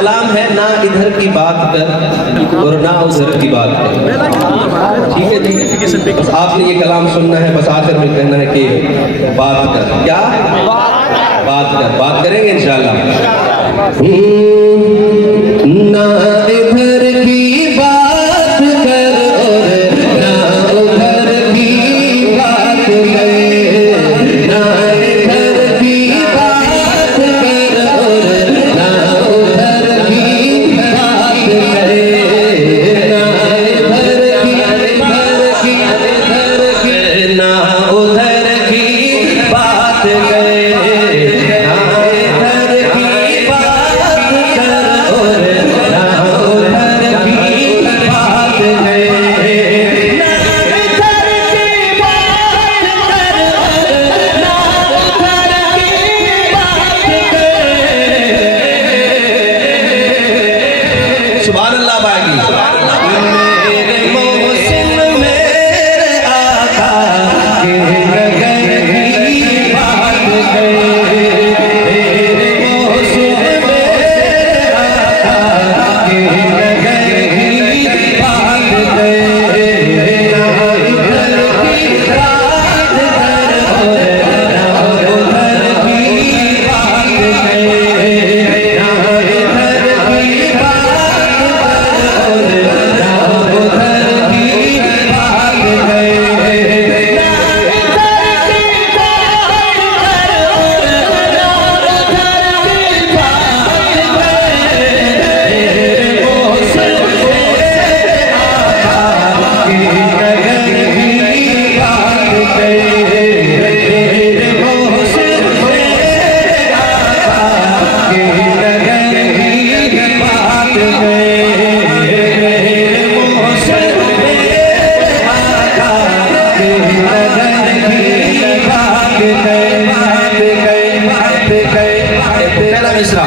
कलाम है ना इधर की बात कर और ना उधर की बात कर। ठीक है जी, बस आपने ये कलाम सुनना है, बस आखिर में कहना है कि बात कर। क्या बात करेंगे इंशाल्लाह। ना इधर की बात कर और ना उधर की बात कर, ना इधर की बात कर और ना उधर की बात करे, ना इधर की ना उधर की बात करे, ना इधर की बात कर और ना उधर की बात करे, ना इधर की बात कर और ना उधर की बात करे। सुभान अल्लाह बागी। मेरे मोहसिन मेरे आका के नगर की बात करे, मेरे मोहसिन मेरे आका के नगर की बात करे, ना इधर की बात कर और ना उधर की बात करे, ना इधर की बात कर और ना उधर की बात करे, ना इधर की बात कर और ना उधर की बात करे। मेरे मोहसिन मेरे आका के नगर की बात करे, मेरे मोहसिन मेरे आका के नगर की बात करे, मेरे मोहसिन मेरे आका के नगर की बात करे। पहला मिसरा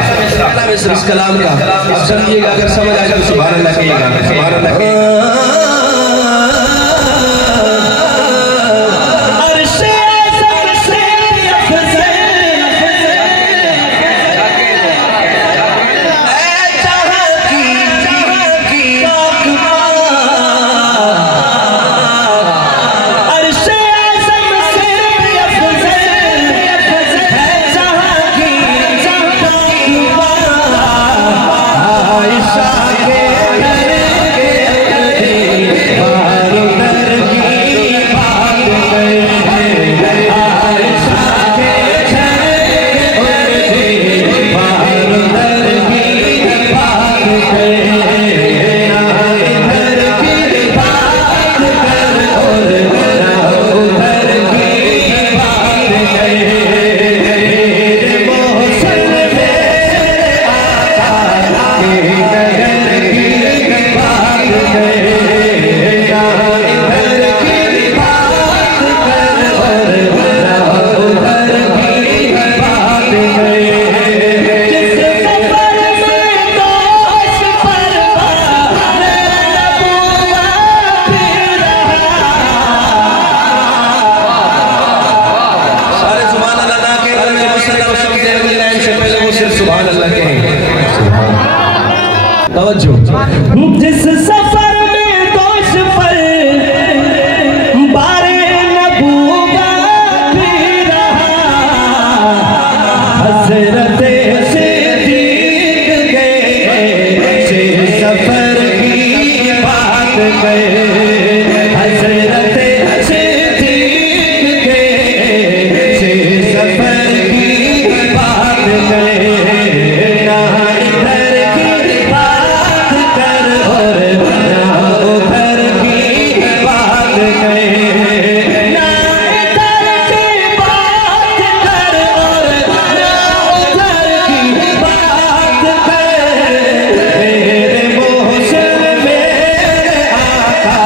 इस कलाम का अब समझिएगा, अगर समझ आएगा तो सुभान अल्लाह कहिएगा, सुभान अल्लाह कहिएगा। जिस सफर में दोष पर बारे नबूवत भी रहा, हज़रत सिद्दीक़ गए से सफर की बात गए, हज़रत सिद्दीक़ गए से सफर की बात गए, ना इधर की बात कर और ना उधर की बात करे, ना इधर की बात कर और ना उधर की बात करे। मेरे मोहसिन मेरे आका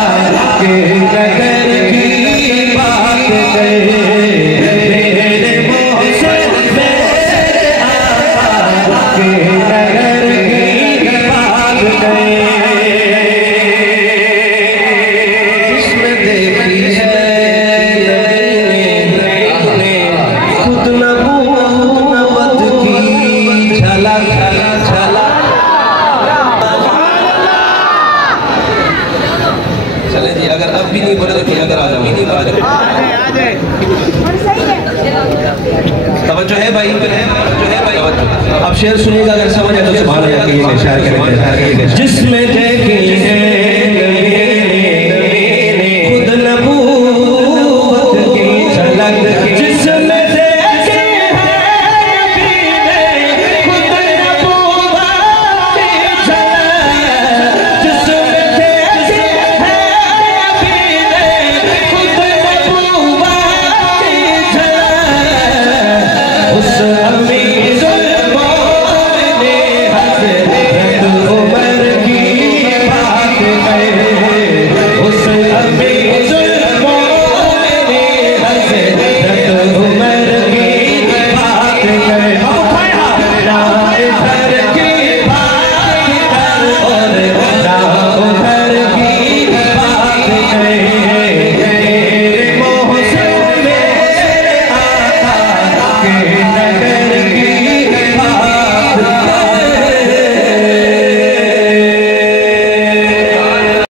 भाई, अब शेर सुनिएगा, अगर समझ आए तो सुभान अल्लाह कहिएगा, शायर करेंगे। जिसमें जय